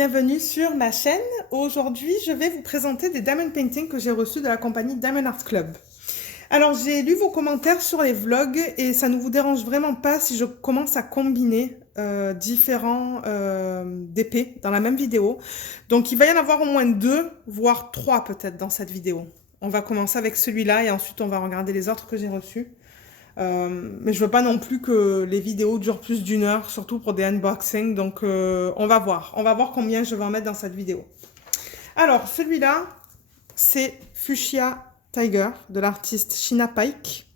bienvenue sur ma chaîne. Aujourd'hui, je vais vous présenter des diamond paintings que j'ai reçus de la compagnie Diamond Art Club. Alors, j'ai lu vos commentaires sur les vlogs et ça ne vous dérange vraiment pas si je commence à combiner différents d'épées dans la même vidéo. Donc, il va y en avoir au moins 2, voire 3 peut-être dans cette vidéo. On va commencer avec celui-là et ensuite on va regarder les autres que j'ai reçus. Mais je veux pas non plus que les vidéos durent plus d'1 heure, surtout pour des unboxings. Donc, on va voir. On va voir combien je vais en mettre dans cette vidéo. Alors, celui-là, c'est Fuchsia Tiger de l'artiste Sheena Pike.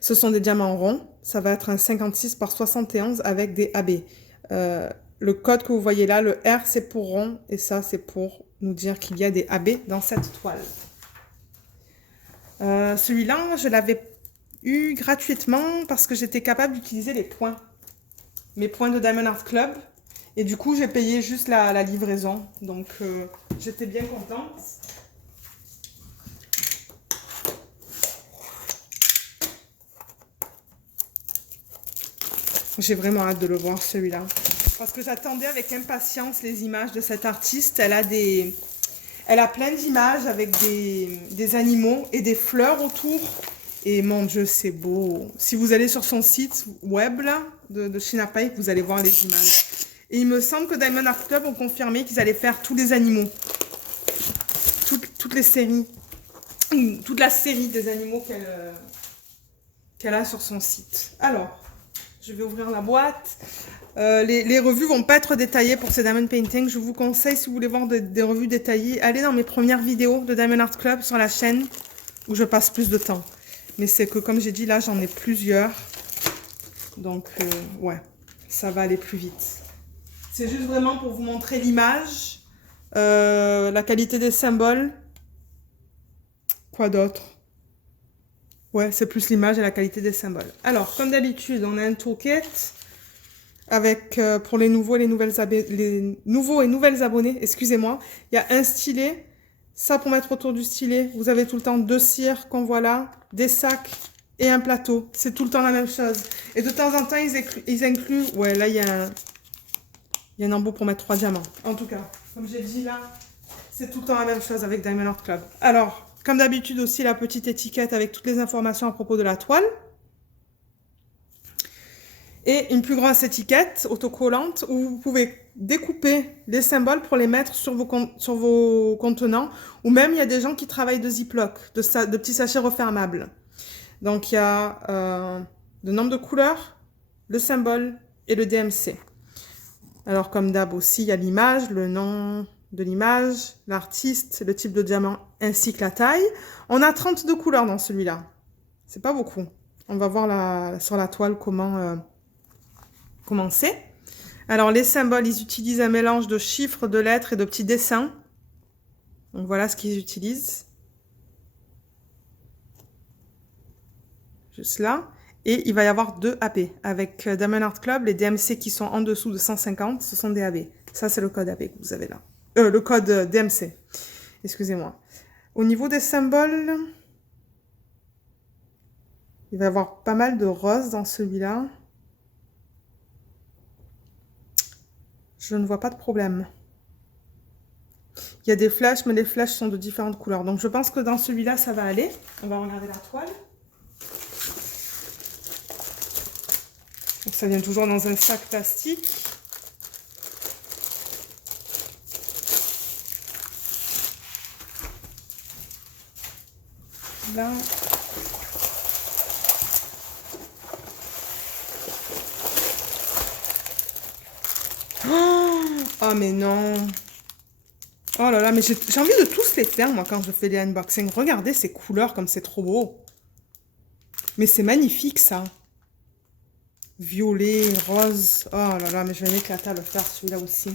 Ce sont des diamants ronds. Ça va être un 56 par 71 avec des AB. Le code que vous voyez là, le R, c'est pour rond. Et ça, c'est pour nous dire qu'il y a des AB dans cette toile. Celui-là, je l'avais eu gratuitement parce que j'étais capable d'utiliser les points. Mes points de Diamond Art Club. Et du coup, j'ai payé juste la livraison. Donc, j'étais bien contente. J'ai vraiment hâte de le voir, celui-là. Parce que j'attendais avec impatience les images de cette artiste. Elle a plein d'images avec des animaux et des fleurs autour. Et mon Dieu, c'est beau. Si vous allez sur son site web là, de Sheena Pike, vous allez voir les images. Et il me semble que Diamond Art Club ont confirmé qu'ils allaient faire tous les animaux. Toutes les séries. Toute la série des animaux qu'elle a sur son site. Alors, je vais ouvrir la boîte. Les revues vont pas être détaillées pour ces Diamond Paintings. Je vous conseille, si vous voulez voir des revues détaillées, allez dans mes premières vidéos de Diamond Art Club sur la chaîne où je passe plus de temps. Mais c'est que, comme j'ai dit, là, j'en ai plusieurs. Donc, ouais, ça va aller plus vite. C'est juste vraiment pour vous montrer l'image, la qualité des symboles. Quoi d'autre? Ouais, c'est plus l'image et la qualité des symboles. Alors, comme d'habitude, on a un toolkit avec, pour les nouveaux et nouvelles abonnés, excusez-moi, il y a un stylet. Ça, pour mettre autour du stylet, vous avez tout le temps 2 cires qu'on voit là, des sacs et un plateau. C'est tout le temps la même chose. Et de temps en temps, ils incluent... Ouais, là, il y a un embout pour mettre 3 diamants. En tout cas, comme j'ai dit là, c'est tout le temps la même chose avec Diamond Art Club. Alors, comme d'habitude aussi, la petite étiquette avec toutes les informations à propos de la toile. Et une plus grosse étiquette autocollante où vous pouvez découper les symboles pour les mettre sur vos contenants. Ou même, il y a des gens qui travaillent de Ziploc, de petits sachets refermables. Donc, il y a le nombre de couleurs, le symbole et le DMC. Alors, comme d'hab aussi, il y a l'image, le nom de l'image, l'artiste, le type de diamant ainsi que la taille. On a 32 couleurs dans celui-là. C'est pas beaucoup. On va voir sur la toile comment c'est. Alors, les symboles, ils utilisent un mélange de chiffres, de lettres et de petits dessins. Donc, voilà ce qu'ils utilisent. Juste là. Et il va y avoir 2 AB. Avec Diamond Art Club, les DMC qui sont en dessous de 150, ce sont des AB. Ça, c'est le code AB que vous avez là. Le code DMC. Excusez-moi. Au niveau des symboles, il va y avoir pas mal de roses dans celui-là. Je ne vois pas de problème. Il y a des flèches, mais les flèches sont de différentes couleurs. Donc, je pense que dans celui-là, ça va aller. On va regarder la toile. Donc, ça vient toujours dans un sac plastique. Là. Oh, mais non. Oh là là, mais j'ai envie de tous les faire, moi, quand je fais les unboxings. Regardez ces couleurs, comme c'est trop beau. Mais c'est magnifique, ça. Violet, rose. Oh là là, mais je vais m'éclater à le faire, celui-là aussi.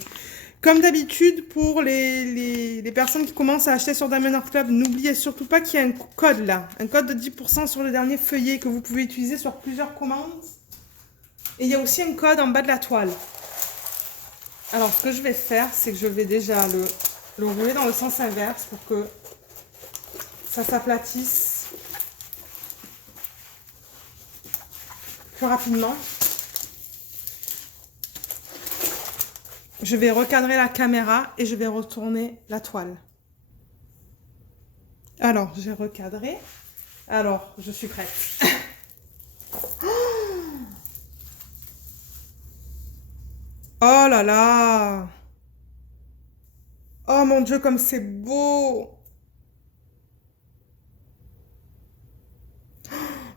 Comme d'habitude, pour les personnes qui commencent à acheter sur Diamond Art Club, n'oubliez surtout pas qu'il y a un code là. Un code de 10% sur le dernier feuillet que vous pouvez utiliser sur plusieurs commandes. Et il y a aussi un code en bas de la toile. Alors, ce que je vais faire, c'est que je vais déjà le rouler dans le sens inverse pour que ça s'aplatisse plus rapidement. Je vais recadrer la caméra et je vais retourner la toile. Alors, j'ai recadré. Alors, je suis prête. Oh là là! Oh mon Dieu, comme c'est beau!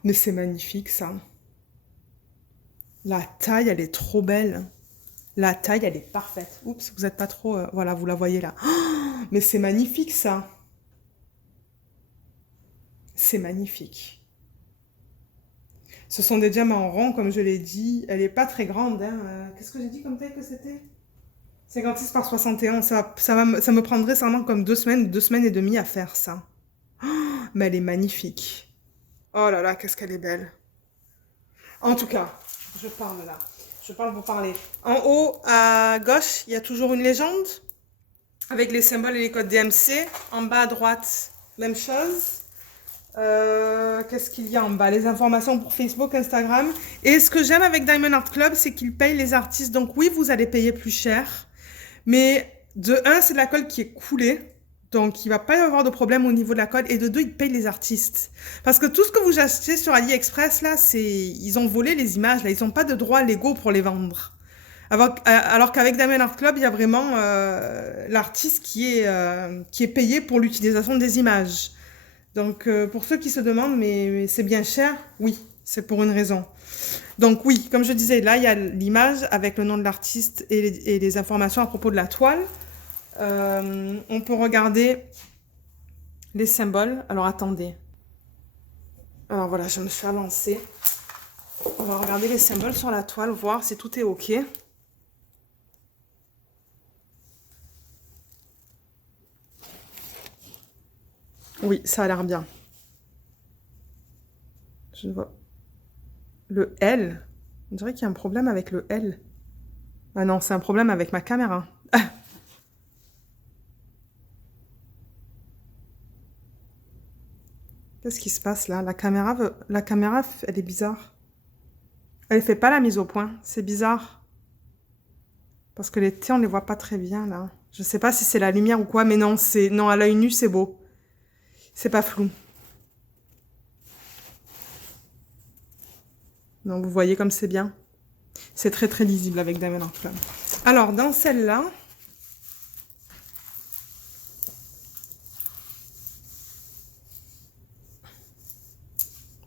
Mais c'est magnifique ça. La taille, elle est trop belle. La taille, elle est parfaite. Oups, vous n'êtes pas trop... voilà, vous la voyez là. Oh, mais c'est magnifique ça. C'est magnifique. Ce sont des diamants ronds, comme je l'ai dit. Elle n'est pas très grande. Hein. Qu'est-ce que j'ai dit comme taille que c'était? 56 par 61. Ça me prendrait seulement comme 2 semaines et demie à faire ça. Oh, mais elle est magnifique. Oh là là, qu'est-ce qu'elle est belle. En tout cas, je parle là. Je parle pour parler. En haut, à gauche, il y a toujours une légende avec les symboles et les codes DMC. En bas à droite, même chose. Qu'est-ce qu'il y a en bas? Les informations pour Facebook, Instagram. Et ce que j'aime avec Diamond Art Club, c'est qu'ils payent les artistes. Donc oui, vous allez payer plus cher. Mais de un, c'est de la colle qui est coulée. Donc, il ne va pas y avoir de problème au niveau de la colle. Et de deux, ils payent les artistes. Parce que tout ce que vous achetez sur AliExpress, là, ils ont volé les images. Là, ils n'ont pas de droits légaux pour les vendre. Alors qu'avec Diamond Art Club, il y a vraiment l'artiste qui est payé pour l'utilisation des images. Donc, pour ceux qui se demandent, mais c'est bien cher? Oui, c'est pour une raison. Donc oui, comme je disais, là, il y a l'image avec le nom de l'artiste et les informations à propos de la toile. On peut regarder les symboles. Alors, attendez. Alors, voilà, je me suis avancée. On va regarder les symboles sur la toile, voir si tout est OK. Oui, ça a l'air bien. Je ne vois... Le L. On dirait qu'il y a un problème avec le L. Ah non, c'est un problème avec ma caméra. Qu'est-ce qui se passe là? La caméra, elle est bizarre. Elle fait pas la mise au point. C'est bizarre. Parce que les T, on les voit pas très bien là. Je sais pas si c'est la lumière ou quoi, mais non, non, à l'œil nu, c'est beau. C'est pas flou. Non, vous voyez comme c'est bien. C'est très très lisible avec Diamond Art Club. Alors, dans celle-là,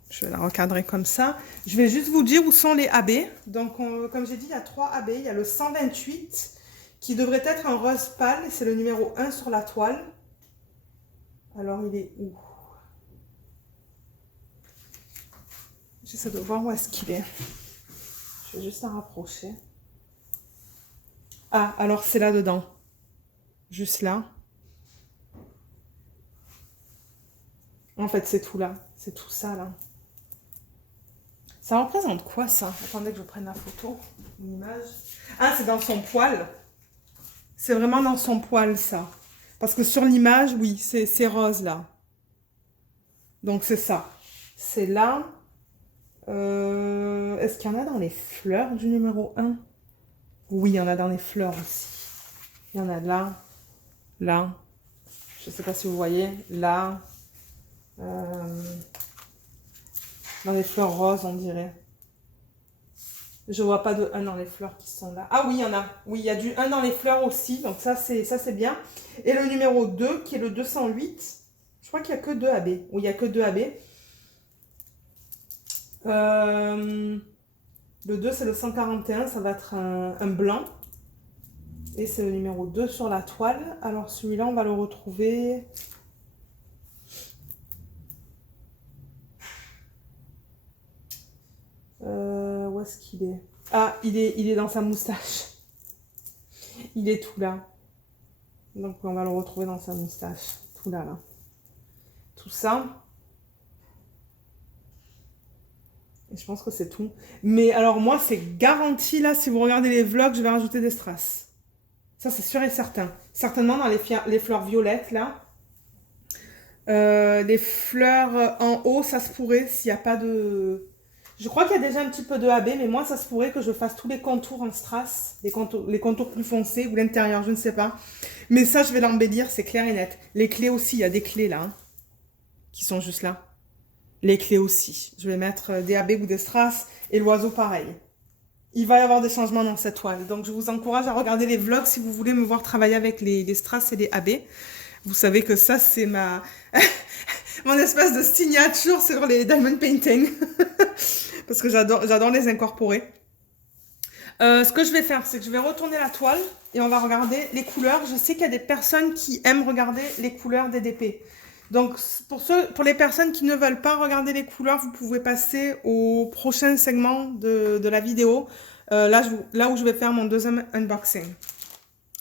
je vais la recadrer comme ça. Je vais juste vous dire où sont les AB. Donc, comme j'ai dit, il y a 3 AB. Il y a le 128 qui devrait être un rose pâle. C'est le numéro 1 sur la toile. Alors, il est où? J'essaie de voir où est-ce qu'il est. Je vais juste la rapprocher. Ah, alors c'est là-dedans. Juste là. En fait, c'est tout là. C'est tout ça, là. Ça représente quoi, ça? Attendez que je prenne la photo. Une image. Ah, c'est dans son poil. C'est vraiment dans son poil, ça. Parce que sur l'image, oui, c'est rose, là. Donc, c'est ça. C'est là. Est-ce qu'il y en a dans les fleurs du numéro 1? Oui, il y en a dans les fleurs aussi. Il y en a là. Là. Je ne sais pas si vous voyez. Là. Dans les fleurs roses, on dirait. Je vois pas de 1 dans les fleurs qui sont là. Ah oui, il y en a. Oui, il y a du 1 dans les fleurs aussi. Donc ça, c'est bien. Et le numéro 2, qui est le 208. Je crois qu'il n'y a que 2 AB. Oui, il n'y a que 2 AB. Le 2, c'est le 141. Ça va être un blanc. Et c'est le numéro 2 sur la toile. Alors celui-là, on va le retrouver... où est-ce qu'il est? Ah, il est dans sa moustache. Il est tout là. Donc on va le retrouver dans sa moustache. Tout là, là. Tout ça. Et je pense que c'est tout. Mais alors moi, c'est garanti là, si vous regardez les vlogs, je vais rajouter des strass. Ça, c'est sûr et certain. Certainement dans les fleurs violettes là. Les fleurs en haut, ça se pourrait s'il n'y a pas de... Je crois qu'il y a déjà un petit peu de AB, mais moi, ça se pourrait que je fasse tous les contours en strass, les contours plus foncés ou l'intérieur, je ne sais pas. Mais ça, je vais l'embellir, c'est clair et net. Les clés aussi, il y a des clés là, hein, qui sont juste là. Les clés aussi. Je vais mettre des AB ou des strass et l'oiseau pareil. Il va y avoir des changements dans cette toile. Donc, je vous encourage à regarder les vlogs si vous voulez me voir travailler avec les strass et les AB. Vous savez que ça, c'est mon espèce de signature sur les diamond painting. Parce que j'adore les incorporer. Ce que je vais faire, c'est que je vais retourner la toile et on va regarder les couleurs. Je sais qu'il y a des personnes qui aiment regarder les couleurs des DP. Donc, pour les personnes qui ne veulent pas regarder les couleurs, vous pouvez passer au prochain segment de la vidéo, là où je vais faire mon deuxième unboxing.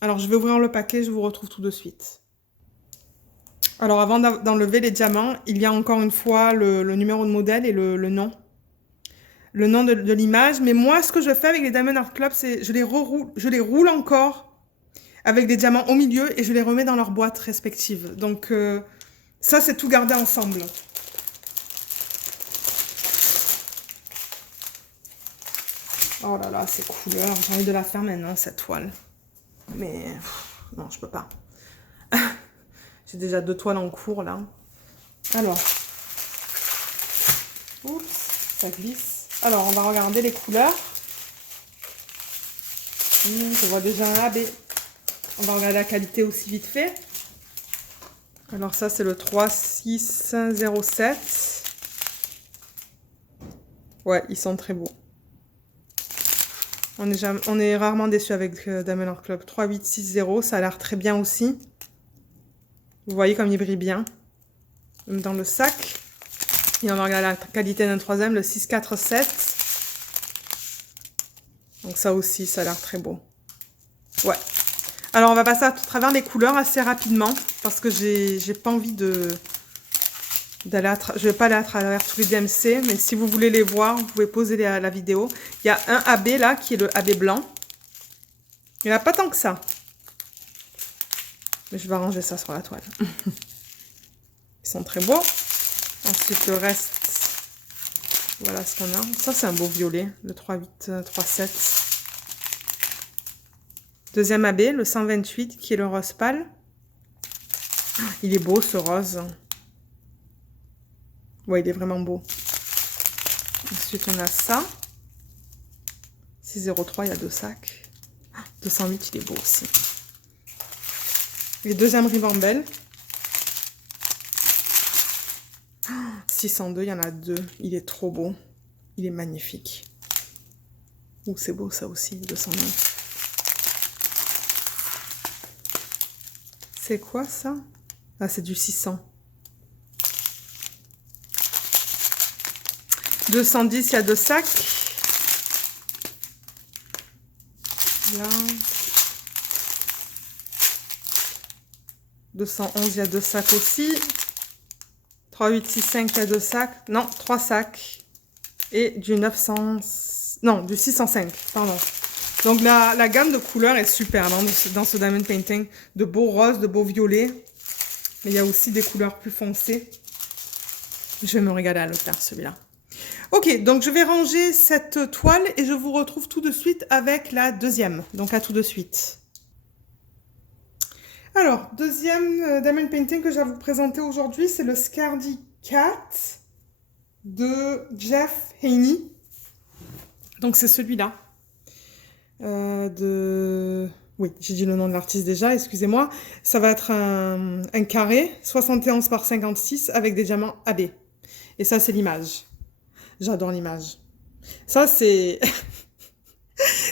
Alors, je vais ouvrir le paquet, je vous retrouve tout de suite. Alors, avant d'enlever les diamants, il y a encore une fois le numéro de modèle et le nom. Le nom de l'image. Mais moi, ce que je fais avec les Diamond Art Club, c'est je les roule encore avec des diamants au milieu et je les remets dans leur boîte respective. Donc, ça, c'est tout gardé ensemble. Oh là là, ces couleurs. J'ai envie de la faire maintenant, cette toile. Mais non, je peux pas. J'ai déjà 2 toiles en cours, là. Alors. Oups, ça glisse. Alors, on va regarder les couleurs. Je vois déjà un AB. On va regarder la qualité aussi vite fait. Alors ça, c'est le 3607. Ouais, ils sont très beaux. On est rarement déçus avec Diamond Art Club. 3860, ça a l'air très bien aussi. Vous voyez comme il brille bien. Même dans le sac. Et on va regarder la qualité d'un troisième, le 647. Donc ça aussi, ça a l'air très beau. Ouais. Alors on va passer à travers les couleurs assez rapidement. Parce que j'ai pas envie d'aller je vais pas aller à travers tous les DMC, mais si vous voulez les voir, vous pouvez poser la vidéo. Il y a un AB là, qui est le AB blanc. Il n'y en a pas tant que ça. Mais je vais arranger ça sur la toile. Ils sont très beaux. Ensuite, le reste, voilà ce qu'on a. Ça, c'est un beau violet, le 3837. Deuxième AB, le 128, qui est le rose pâle. Il est beau, ce rose. Ouais, il est vraiment beau. Ensuite, on a ça. 603, il y a 2 sacs. 208, il est beau aussi. Les deuxième ribambelle. 602, il y en a 2. Il est trop beau. Il est magnifique. Ouh, c'est beau ça aussi, 209. C'est quoi ça? Ah, c'est du 600. 210, il y a 2 sacs. Là. 211, il y a 2 sacs aussi. 3865, il y a 2 sacs. Non, 3 sacs. Et du 900... Non, du 605, pardon. Donc la gamme de couleurs est super dans ce diamond painting. De beaux roses, de beaux violets. Mais il y a aussi des couleurs plus foncées. Je vais me régaler à le faire, celui-là. Ok, donc je vais ranger cette toile et je vous retrouve tout de suite avec la deuxième. Donc à tout de suite. Alors, deuxième diamond painting que je vais vous présenter aujourd'hui, c'est le Scaredy Cat de Jeff Haney. Donc c'est celui-là. Oui, j'ai dit le nom de l'artiste déjà, excusez-moi. Ça va être un carré, 71 par 56 avec des diamants AB. Et ça, c'est l'image. J'adore l'image. Ça, c'est...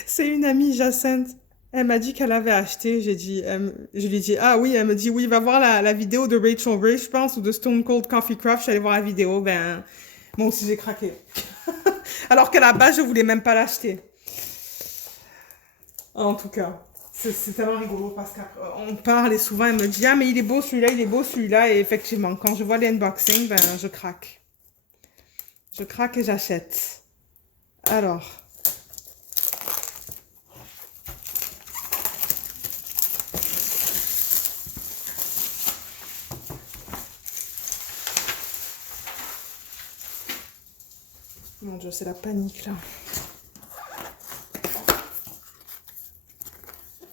c'est une amie, Jacinthe. Elle m'a dit qu'elle avait acheté. Je lui ai dit, ah oui, elle me dit, oui, va voir la vidéo de Rachel Ray, je pense, ou de Stone Cold Coffee Craft. Je suis allée voir la vidéo. Ben, moi aussi, j'ai craqué. Alors qu'à la base, je voulais même pas l'acheter. En tout cas, c'est tellement rigolo parce qu'on parle et souvent, elle me dit, ah, mais il est beau celui-là, il est beau celui-là. Et effectivement, quand je vois les unboxings, ben, je craque. Je craque et j'achète. Alors... Mon Dieu, c'est la panique là.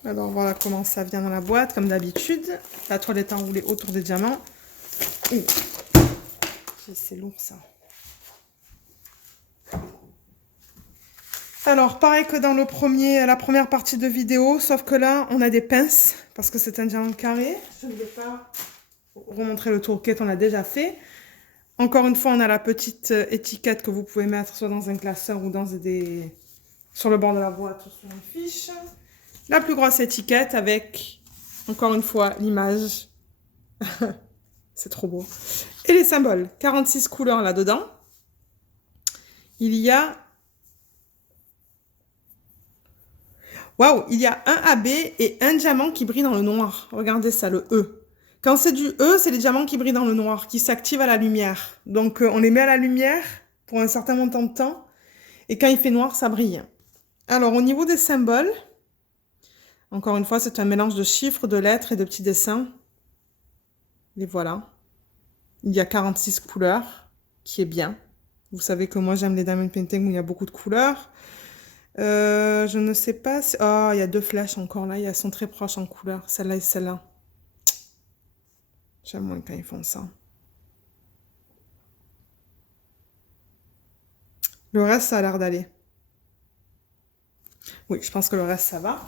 Alors voilà comment ça vient dans la boîte, comme d'habitude. La toile est enroulée autour des diamants. C'est lourd ça. Alors, pareil que dans la première partie de vidéo, sauf que là, on a des pinces, parce que c'est un diamant carré. Je ne vais pas remontrer le tourquet, on l'a déjà fait. Encore une fois, on a la petite étiquette que vous pouvez mettre soit dans un classeur ou sur le bord de la boîte ou sur une fiche. La plus grosse étiquette avec, encore une fois, l'image. C'est trop beau. Et les symboles. 46 couleurs là-dedans. Il y a... Waouh, il y a un AB et un diamant qui brille dans le noir. Regardez ça, le E. Quand c'est du E, c'est les diamants qui brillent dans le noir, qui s'activent à la lumière. Donc, on les met à la lumière pour un certain montant de temps. Et quand il fait noir, ça brille. Alors, au niveau des symboles, encore une fois, c'est un mélange de chiffres, de lettres et de petits dessins. Les voilà. Il y a 46 couleurs, qui est bien. Vous savez que moi, j'aime les diamond painting où il y a beaucoup de couleurs. Je ne sais pas si... Oh, il y a 2 flèches encore là. Elles sont très proches en couleur. Celle-là et celle-là. J'aime moins quand ils font ça. Le reste, ça a l'air d'aller. Oui, je pense que le reste, ça va.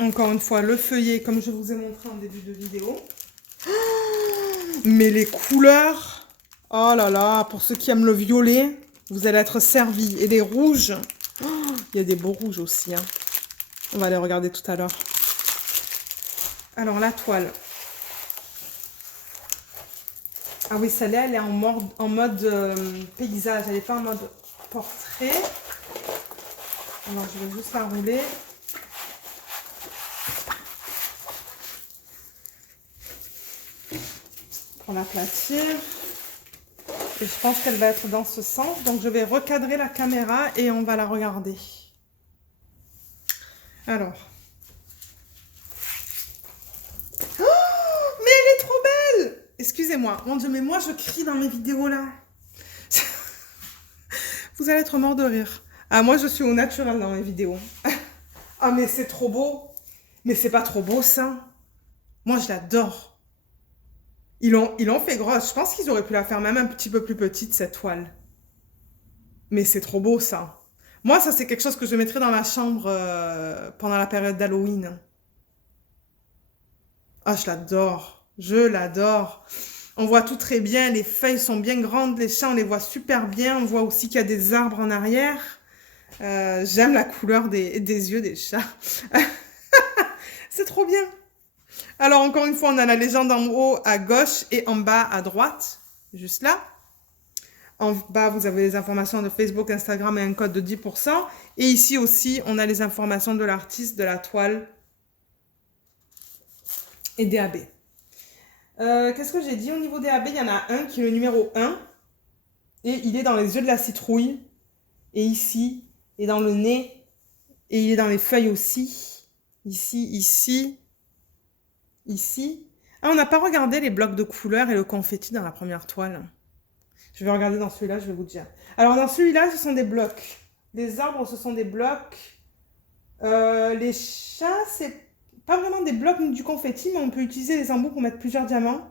Encore une fois, le feuillet, comme je vous ai montré en début de vidéo. Mais les couleurs, oh là là, pour ceux qui aiment le violet, vous allez être servis. Et les rouges, il y a des beaux rouges aussi. Hein. On va les regarder tout à l'heure. Alors, la toile. Ah oui, celle-là, elle est en mode paysage. Elle n'est pas en mode portrait. Alors, je vais juste la rouler. Pour l'aplatir. Et je pense qu'elle va être dans ce sens. Donc, je vais recadrer la caméra et on va la regarder. Alors. Oh, mais elle est trop belle! Excusez-moi. Mon Dieu, mais moi, je crie dans mes vidéos, là. Vous allez être mort de rire. Ah, moi, je suis au naturel dans mes vidéos. Ah, mais c'est trop beau. Mais c'est pas trop beau, ça. Moi, je l'adore. Ils l'ont fait grosse. Je pense qu'ils auraient pu la faire même un petit peu plus petite, cette toile. Mais c'est trop beau, ça. Moi, ça, c'est quelque chose que je mettrais dans ma chambre pendant la période d'Halloween. Ah, je l'adore. Je l'adore. On voit tout très bien. Les feuilles sont bien grandes. Les champs, on les voit super bien. On voit aussi qu'il y a des arbres en arrière. J'aime la couleur des yeux des chats. C'est trop bien. Alors, encore une fois, on a la légende en haut à gauche et en bas à droite, juste là. En bas, vous avez les informations de Facebook, Instagram et un code de 10%. Et ici aussi, on a les informations de l'artiste, de la toile et des AB. Qu'est-ce que j'ai dit au niveau des AB? Il y en a un qui est le numéro 1. Et il est dans les yeux de la citrouille. Et ici, et dans le nez. Et il est dans les feuilles aussi. Ici, ici. Ici. Ah, on n'a pas regardé les blocs de couleurs et le confetti dans la première toile. Je vais regarder dans celui-là, je vais vous dire. Alors, dans celui-là, ce sont des blocs. Les arbres, ce sont des blocs. Les chats, c'est pas vraiment des blocs du confetti, mais on peut utiliser les embouts pour mettre plusieurs diamants.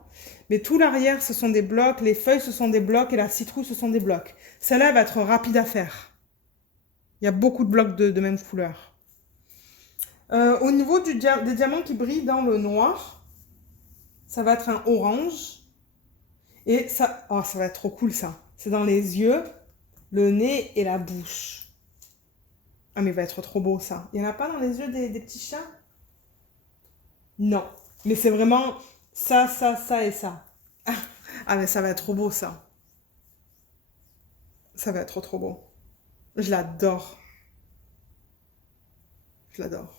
Mais tout l'arrière, ce sont des blocs. Les feuilles, ce sont des blocs. Et la citrouille, ce sont des blocs. Celle-là va être rapide à faire. Il y a beaucoup de blocs de même couleur. Au niveau des diamants qui brillent dans le noir, ça va être un orange. Et ça, oh, ça va être trop cool ça. C'est dans les yeux, le nez et la bouche. Ah mais il va être trop beau ça. Il n'y en a pas dans les yeux des petits chats? Non. Mais c'est vraiment ça, ça, ça et ça. Ah mais ça va être trop beau ça. Ça va être trop beau. Je l'adore. Je l'adore.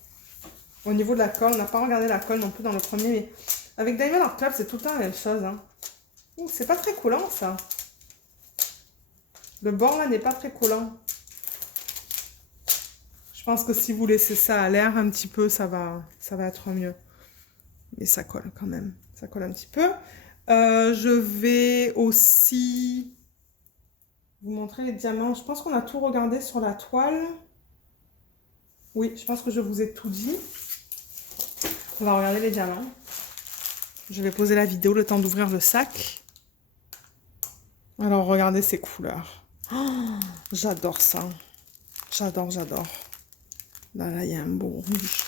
Au niveau de la colle, on n'a pas regardé la colle non plus dans le premier, mais Avec Diamond Art Club, c'est tout le temps la même chose. Hein. C'est pas très collant, ça. Le bord, là, n'est pas très collant. Je pense que si vous laissez ça à l'air un petit peu, ça va être mieux. Mais ça colle quand même. Ça colle un petit peu. Je vais aussi vous montrer les diamants. Je pense qu'on a tout regardé sur la toile. Oui, je pense que je vous ai tout dit. On va regarder les diamants. Je vais poser la vidéo le temps d'ouvrir le sac. Alors, regardez ces couleurs. Oh, j'adore ça. J'adore, j'adore. Là, il y a un beau rouge.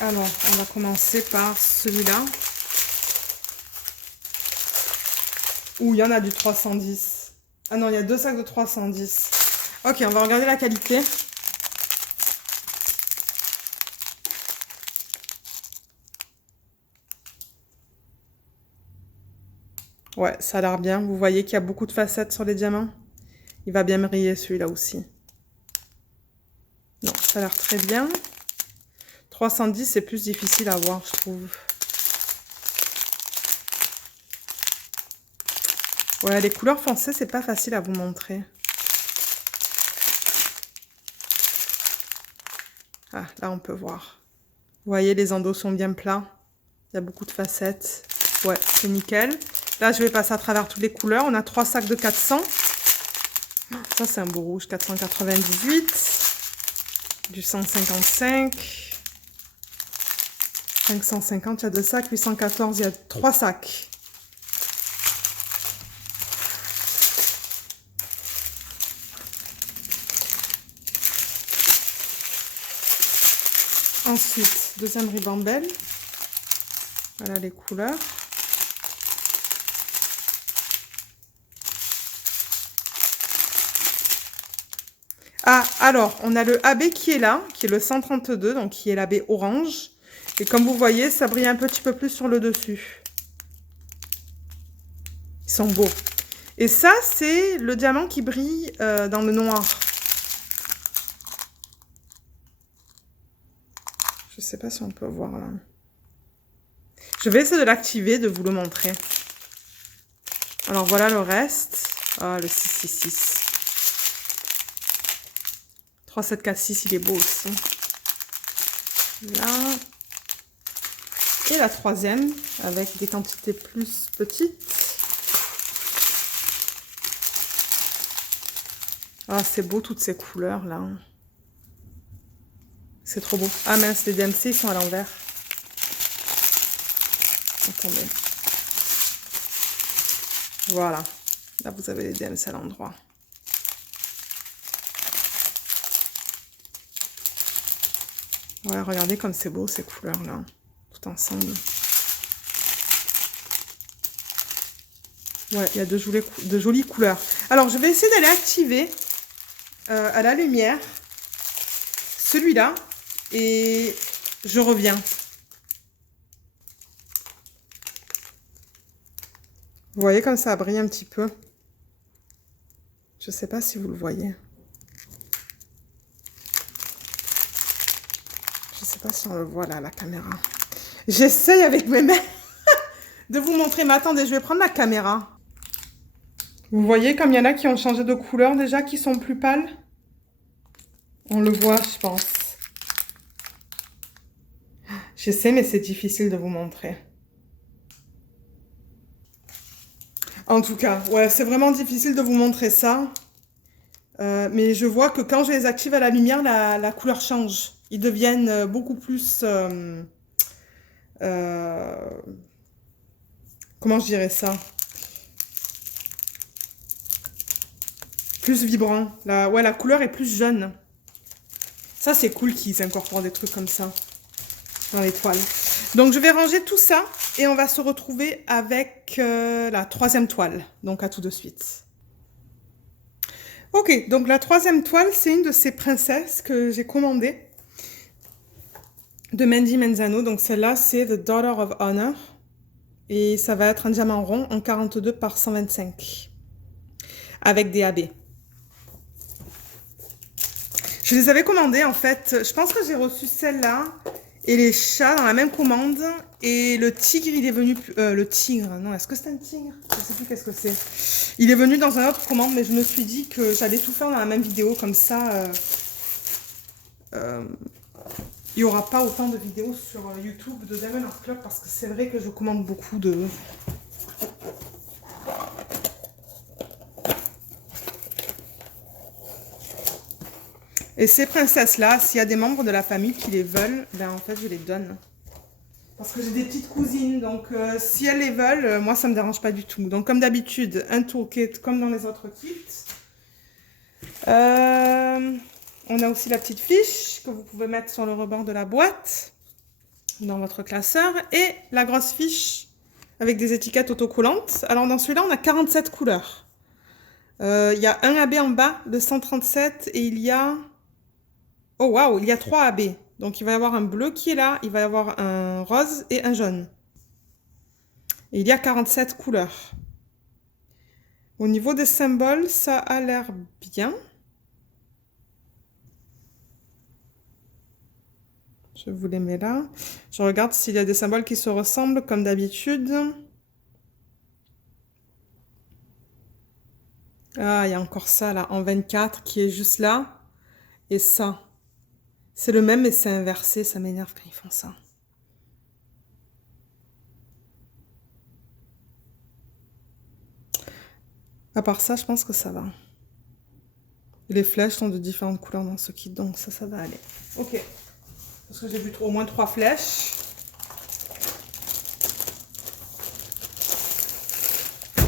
Alors, on va commencer par celui-là. Ouh, il y en a du 310. Ah non, il y a 2 sacs de 310. Ok, on va regarder la qualité. Ouais, ça a l'air bien. Vous voyez qu'il y a beaucoup de facettes sur les diamants. Il va bien briller celui-là aussi. Non, ça a l'air très bien. 310, c'est plus difficile à voir, je trouve. Ouais, les couleurs foncées, c'est pas facile à vous montrer. Ah, là, on peut voir. Vous voyez, les endos sont bien plats. Il y a beaucoup de facettes. Ouais, c'est nickel. Là, je vais passer à travers toutes les couleurs. On a 3 sacs de 400. Ça, c'est un beau rouge. 498. Du 155. 550, il y a 2 sacs. 814, il y a 3 sacs. Ensuite, deuxième ribambelle. Voilà les couleurs. Ah, alors, on a le AB qui est là, qui est le 132, donc qui est l'AB orange. Et comme vous voyez, ça brille un petit peu plus sur le dessus. Ils sont beaux. Et ça, c'est le diamant qui brille dans le noir. Je ne sais pas si on peut voir là. Je vais essayer de l'activer, de vous le montrer. Alors voilà le reste. Ah, le 666. 3746, il est beau aussi. Là. Et la troisième, avec des quantités plus petites. Ah, c'est beau toutes ces couleurs là. C'est trop beau. Ah mince, les DMC ils sont à l'envers. Attendez. Voilà. Là, vous avez les DMC à l'endroit. Ouais, regardez comme c'est beau ces couleurs-là. Tout ensemble. Ouais, il y a de jolies couleurs. Alors, je vais essayer d'aller activer à la lumière celui-là. Et je reviens. Vous voyez comme ça brille un petit peu. Je ne sais pas si vous le voyez. Je ne sais pas si on le voit là, la caméra. J'essaye avec mes mains de vous montrer. Mais attendez, je vais prendre la caméra. Vous voyez comme il y en a qui ont changé de couleur déjà, qui sont plus pâles. On le voit, je pense. J'essaie, mais c'est difficile de vous montrer. En tout cas, ouais, c'est vraiment difficile de vous montrer ça. Mais je vois que quand je les active à la lumière, la couleur change. Ils deviennent beaucoup plus... comment je dirais ça? Plus vibrant. Ouais, la couleur est plus jaune. Ça, c'est cool qu'ils incorporent des trucs comme ça dans les toiles. Donc, je vais ranger tout ça et on va se retrouver avec la troisième toile. Donc, à tout de suite. Ok, donc la troisième toile, c'est une de ces princesses que j'ai commandée de Mandy Menzano. Donc, celle-là, c'est The Daughter of Honor. Et ça va être un diamant rond en 42 par 125 avec des AB. Je les avais commandées en fait. Je pense que j'ai reçu celle-là et les chats dans la même commande. Et le tigre, il est venu... le tigre, non, est-ce que c'est un tigre? Je sais plus qu'est-ce que c'est. Il est venu dans une autre commande, mais je me suis dit que j'allais tout faire dans la même vidéo. Comme ça, il n'y aura pas autant de vidéos sur YouTube de Diamond Art Club. Parce que c'est vrai que je commande beaucoup de... Et ces princesses-là, s'il y a des membres de la famille qui les veulent, ben en fait, je les donne. Parce que j'ai des petites cousines, donc si elles les veulent, moi, ça ne me dérange pas du tout. Donc, comme d'habitude, un toolkit comme dans les autres kits. On a aussi la petite fiche que vous pouvez mettre sur le rebord de la boîte, dans votre classeur. Et la grosse fiche avec des étiquettes autocollantes. Alors, dans celui-là, on a 47 couleurs. Il y a un AB en bas de 137 et il y a... Oh waouh, il y a 3 AB. Donc il va y avoir un bleu qui est là, il va y avoir un rose et un jaune. Et il y a 47 couleurs. Au niveau des symboles, ça a l'air bien. Je vous les mets là. Je regarde s'il y a des symboles qui se ressemblent comme d'habitude. Ah, il y a encore ça là, en 24 qui est juste là. Et ça. C'est le même, mais c'est inversé. Ça m'énerve quand ils font ça. À part ça, je pense que ça va. Les flèches sont de différentes couleurs dans ce kit, donc ça va aller. Ok. Parce que j'ai vu au moins 3 flèches.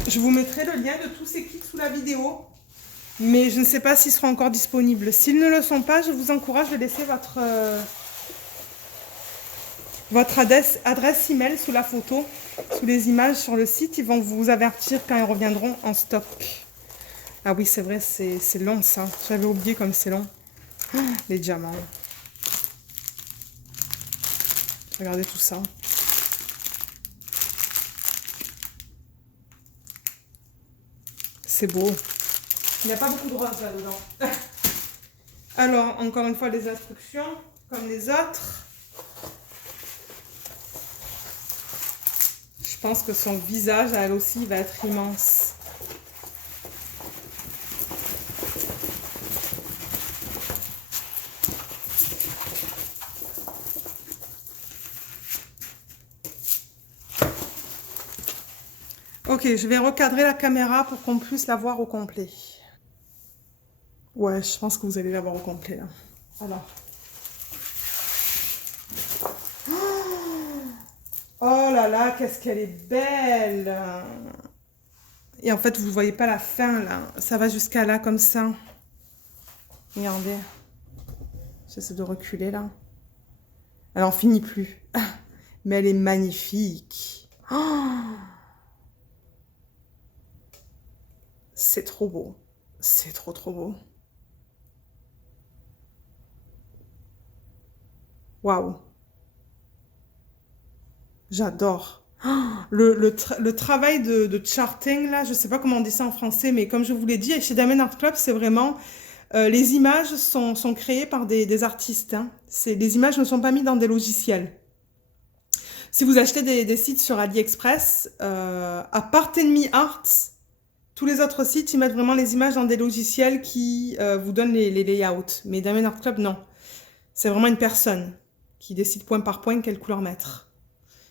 Je vous mettrai le lien de tous ces kits sous la vidéo. Mais je ne sais pas s'ils seront encore disponibles. S'ils ne le sont pas, je vous encourage de laisser votre adresse email sous la photo, sous les images sur le site. Ils vont vous avertir quand ils reviendront en stock. Ah oui, c'est vrai, c'est long ça. J'avais oublié comme c'est long. Oh, les diamants. Regardez tout ça. C'est beau. Il n'y a pas beaucoup de roses là-dedans. Alors, encore une fois, les instructions, comme les autres. Je pense que son visage, à elle aussi, va être immense. Ok, je vais recadrer la caméra pour qu'on puisse la voir au complet. Ouais, je pense que vous allez la voir au complet, là. Alors. Oh là là, qu'est-ce qu'elle est belle! Et en fait, vous ne voyez pas la fin, là. Ça va jusqu'à là, comme ça. Regardez. J'essaie de reculer, là. Elle n'en finit plus. Mais elle est magnifique. Oh, c'est trop beau. C'est trop, trop beau. Waouh. J'adore. Oh, le travail de charting, là, je ne sais pas comment on dit ça en français, mais comme je vous l'ai dit, chez Diamond Art Club, c'est vraiment... les images sont créées par des artistes. Hein. Les images ne sont pas mises dans des logiciels. Si vous achetez des sites sur AliExpress, à part Tenmi Arts, tous les autres sites, ils mettent vraiment les images dans des logiciels qui vous donnent les layouts. Mais Diamond Art Club, non. C'est vraiment une personne qui décide point par point quelle couleur mettre.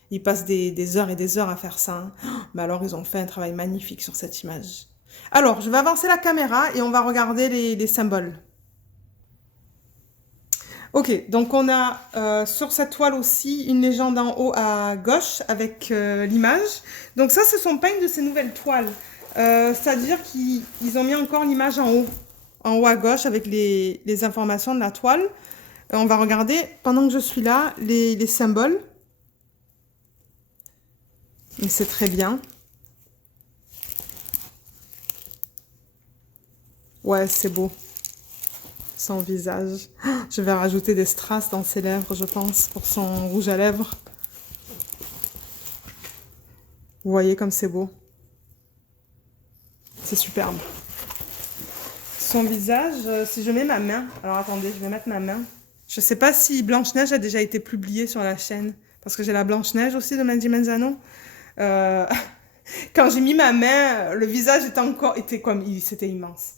Ils passent des heures et des heures à faire ça. Hein. Mais alors, ils ont fait un travail magnifique sur cette image. Alors, je vais avancer la caméra et on va regarder les symboles. Ok, donc on a sur cette toile aussi une légende en haut à gauche avec l'image. Donc ça, ce sont pas une de ces nouvelles toiles. C'est-à-dire qu'ils ont mis encore l'image en haut à gauche avec les informations de la toile. On va regarder, pendant que je suis là, les symboles. Et c'est très bien. Ouais, c'est beau. Son visage. Je vais rajouter des strass dans ses lèvres, je pense, pour son rouge à lèvres. Vous voyez comme c'est beau. C'est superbe. son visage, si je mets ma main, alors attendez, je vais mettre ma main. Je sais pas si Blanche-Neige a déjà été publiée sur la chaîne, parce que j'ai la Blanche-Neige aussi de Mandy Menzano. Euh, Quand j'ai mis ma main, le visage était comme, c'était immense.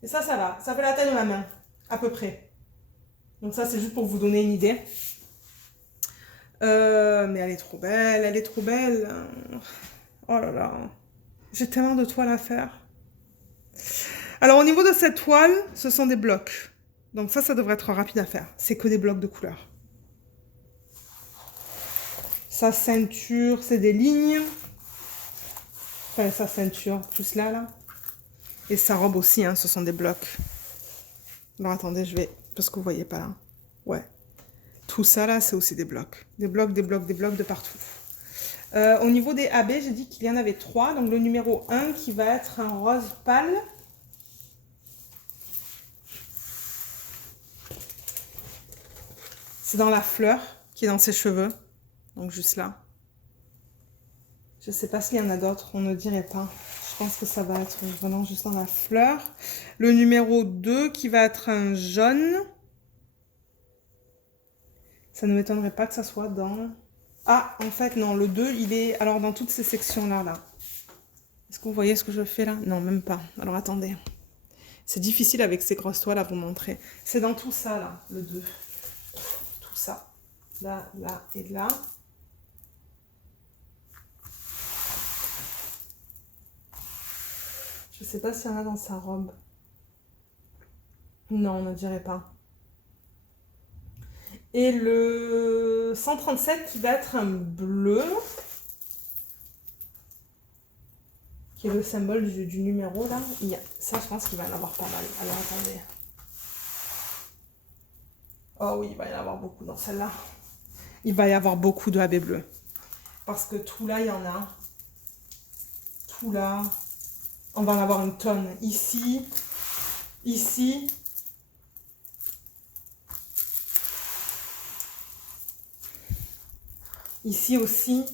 Et ça va, ça fait la taille de ma main, à peu près. Donc ça, c'est juste pour vous donner une idée. Mais elle est trop belle, elle est trop belle. Oh là là, j'ai tellement de toiles à faire. Alors au niveau de cette toile, ce sont des blocs. Donc ça devrait être rapide à faire. C'est que des blocs de couleur. Sa ceinture, c'est des lignes. Enfin, sa ceinture, plus là. Et sa robe aussi, hein, ce sont des blocs. Alors attendez, je vais... Parce que vous voyez pas là. Ouais. Tout ça là, c'est aussi des blocs. Des blocs, des blocs, des blocs de partout. Au niveau des AB, j'ai dit qu'il y en avait 3. Donc le numéro 1 qui va être un rose pâle. C'est dans la fleur qui est dans ses cheveux. Donc juste là. Je sais pas s'il y en a d'autres, on ne dirait pas. Je pense que ça va être vraiment juste dans la fleur. Le numéro 2 qui va être un jaune. Ça ne m'étonnerait pas que ça soit dans... Ah, en fait, non, le 2, il est alors dans toutes ces sections-là. Là. Est-ce que vous voyez ce que je fais là? Non, même pas. Alors, attendez. C'est difficile avec ces grosses toiles à vous montrer. C'est dans tout ça, là, le 2. Tout ça. Là, là et là. Je sais pas s'il y en a dans sa robe. Non, on ne dirait pas. Et le 137 qui va être un bleu. Qui est le symbole du numéro là. Ça, je pense qu'il va y en avoir pas mal. Alors attendez. Oh oui, il va y en avoir beaucoup dans celle-là. Il va y avoir beaucoup de AB bleu. Parce que tout là, il y en a. Tout là. On va en avoir une tonne. Ici. Ici. Ici aussi.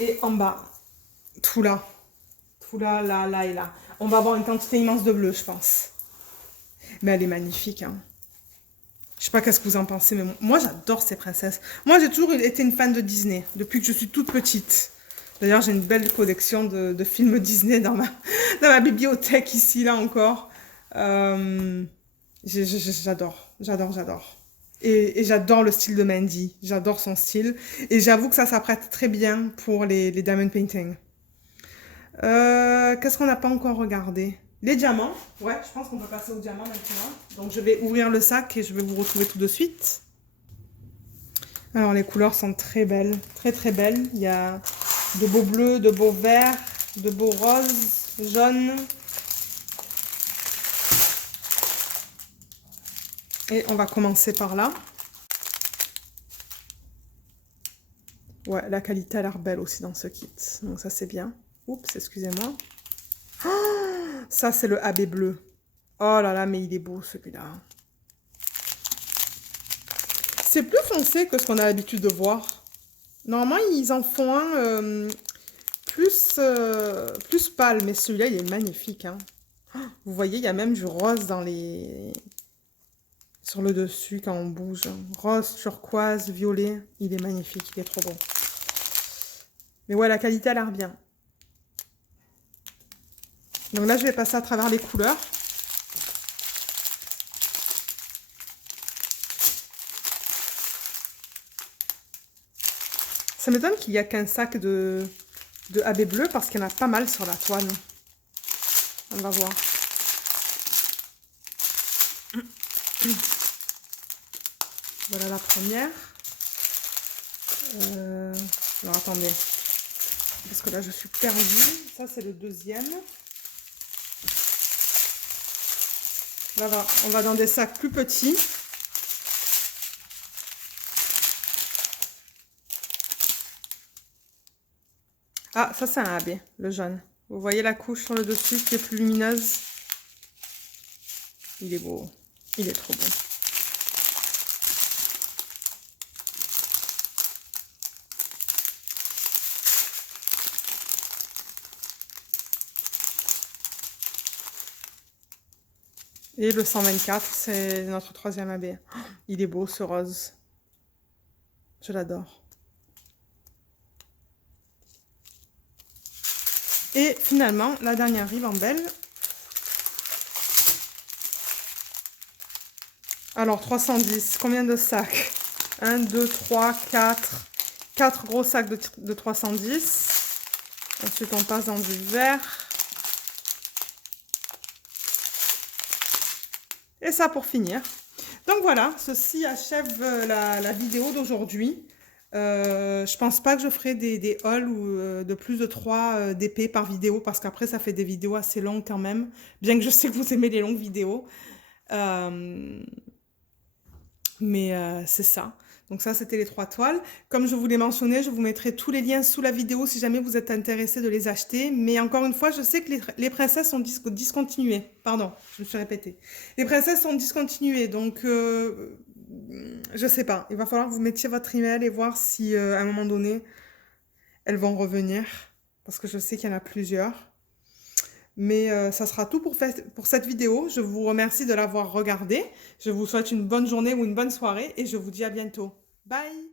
Et en bas. Tout là. Tout là, là, là et là. On va avoir une quantité immense de bleu, je pense. Mais elle est magnifique, hein. Je sais pas qu'est-ce que vous en pensez, mais moi j'adore ces princesses. Moi j'ai toujours été une fan de Disney, depuis que je suis toute petite. D'ailleurs j'ai une belle collection de films Disney dans ma bibliothèque ici, là encore. J'adore, j'adore, j'adore. Et j'adore le style de Mandy, j'adore son style. Et j'avoue que ça s'apprête très bien pour les diamond painting. Qu'est-ce qu'on n'a pas encore regardé? Les diamants. Ouais, je pense qu'on peut passer aux diamants maintenant. Donc je vais ouvrir le sac et je vais vous retrouver tout de suite. Alors les couleurs sont très belles, très très belles. Il y a de beaux bleus, de beaux verts, de beaux roses, jaunes. Et on va commencer par là. Ouais, la qualité a l'air belle aussi dans ce kit. Donc ça c'est bien. Oups, excusez-moi. Ça, c'est le AB bleu. Oh là là, mais il est beau, celui-là. C'est plus foncé que ce qu'on a l'habitude de voir. Normalement, ils en font un plus pâle, mais celui-là, il est magnifique. Hein. Vous voyez, il y a même du rose sur le dessus quand on bouge. Rose, turquoise, violet. Il est magnifique, il est trop beau. Mais ouais, la qualité a l'air bien. Donc là, je vais passer à travers les couleurs. Ça m'étonne qu'il n'y a qu'un sac de AB bleu parce qu'il y en a pas mal sur la toile. On va voir. Voilà la première. Alors attendez. Parce que là, je suis perdue. Ça, c'est le deuxième. Voilà, on va dans des sacs plus petits. Ah, ça c'est un AB, le jaune. Vous voyez la couche sur le dessus qui est plus lumineuse? Il est beau. Il est trop beau. Et le 124, c'est notre troisième abbé. Il est beau ce rose. Je l'adore. Et finalement, la dernière ribambelle. Alors, 310, combien de sacs? 1, 2, 3, 4. 4 gros sacs de 310. Ensuite, on passe dans du vert. Et ça pour finir. Donc voilà, ceci achève la vidéo d'aujourd'hui. Je pense pas que je ferai des hauls ou de plus de 3 DP par vidéo parce qu'après ça fait des vidéos assez longues quand même. Bien que je sais que vous aimez les longues vidéos. Mais c'est ça. Donc ça, c'était les 3 toiles. Comme je vous l'ai mentionné, je vous mettrai tous les liens sous la vidéo si jamais vous êtes intéressé de les acheter. Mais encore une fois, je sais que les princesses sont discontinuées. Pardon, je me suis répétée. Les princesses sont discontinuées, donc je sais pas. Il va falloir que vous mettiez votre email et voir si à un moment donné, elles vont revenir. Parce que je sais qu'il y en a plusieurs. Mais ça sera tout pour cette vidéo. Je vous remercie de l'avoir regardée. Je vous souhaite une bonne journée ou une bonne soirée et je vous dis à bientôt. Bye!